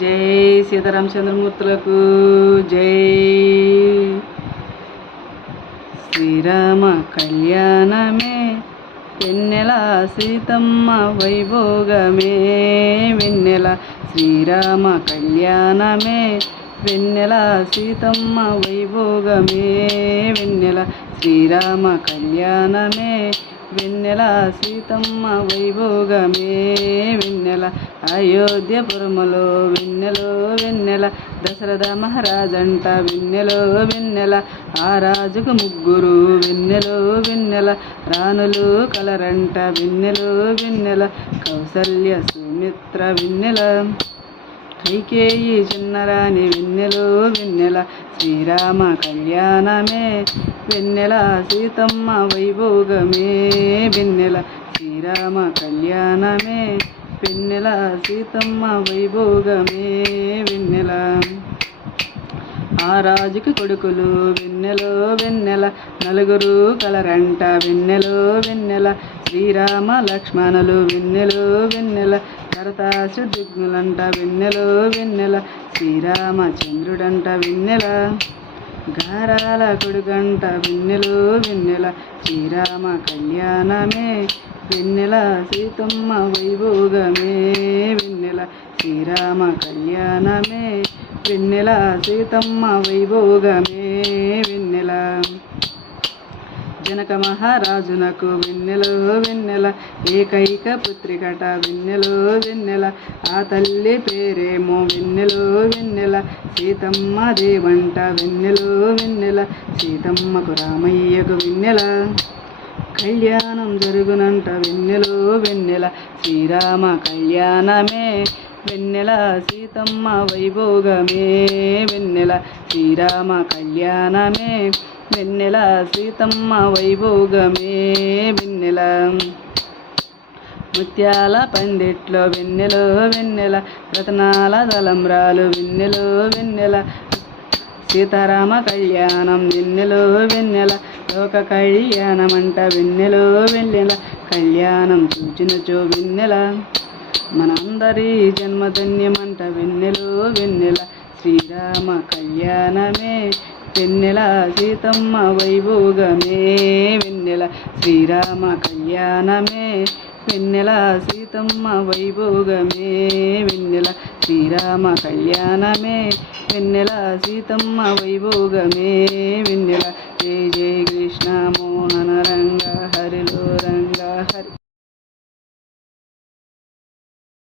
జై సీతారామచంద్రమూర్తులకు జై. శ్రీరామ కళ్యాణమే వెన్నెల సీతమ్మ వైభోగమే వెన్నెల. శ్రీరామ కళ్యాణమే వెన్నెల సీతమ్మ వైభోగమే వెన్నెల. శ్రీరామ కళ్యాణమే వెన్నెల సీతమ్మ వైభోగమే వెన్నెల. అయోధ్యపురములో వెన్నెలో వెన్నెల దశరథ మహారాజంట వెన్నెలో వెన్నెల. ఆ రాజుకు ముగ్గురు వెన్నెలో వెన్నెల రాణులు కలరంట వెన్నెలో వెన్నెల. కౌసల్య సుమిత్ర వెన్నెల కైకేయి చిన్నరాణి వెన్నెలో వెన్నెల. శ్రీరామ కళ్యాణమే వెన్నెల సీతమ్మ వైభోగమే వెన్నెల. శ్రీరామ కళ్యాణమే వెన్నెల సీతమ్మ వైభోగమే వెన్నెల. ఆ రాజుకి కొడుకులు వెన్నెలో వెన్నెల నలుగురు కలరంట వెన్నెలో వెన్నెల. శ్రీరామ లక్ష్మణులు వెన్నెలో వెన్నెల భరత శత్రుఘ్నులంట వెన్నెలో వెన్నెల. శ్రీరామచంద్రుడంట వెన్నెల గారాల కొడుకంట వెన్నెలో వెన్నెల. శ్రీరామ కళ్యాణమే వెన్నెల సీతమ్మ వైభోగమే వెన్నెల. శ్రీరామ కళ్యాణమే వెన్నెల సీతమ్మ వైభోగమే వెన్నెల. జనక మహారాజునకు వెన్నెలో వెన్నెల ఏకైక పుత్రికట వెన్నెలో వెన్నెల. ఆ తల్లి పేరేమో వెన్నెలో వెన్నెల సీతమ్మ దేవంట వెన్నెలో వెన్నెల. సీతమ్మకు రామయ్యకు వెన్నెల కళ్యాణం జరుగునంట వెన్నెలో వెన్నెల. శ్రీరామ కళ్యాణమే వెన్నెల సీతమ్మ వైభోగమే వెన్నెల. శ్రీరామ కళ్యాణమే వెన్నెల సీతమ్మ వైభోగమే వెన్నెల. ముత్యాల పందిట్లో వెన్నెలో వెన్నెల రతనాల తలంబ్రాలు వెన్నెలో వెన్నెల. సీతారామ కళ్యాణం వెన్నెలో వెన్నెల లోక కళ్యాణమంట వెన్నెలో వెన్నెల. కళ్యాణం చూచినచో వెన్నెల మనందరి జన్మధన్యమంట వెన్నెలో వెన్నెల. శ్రీరామ కళ్యాణమే వెన్నెల సీతమ్మ వైభోగమే వెన్నెల. శ్రీరామ కళ్యాణమే వెన్నెల సీతమ్మ వైభోగమే వెన్నెల. శ్రీరామ కళ్యాణమే వెన్నెల సీతమ్మ వైభోగమే వెన్నెల. జై జై కృష్ణ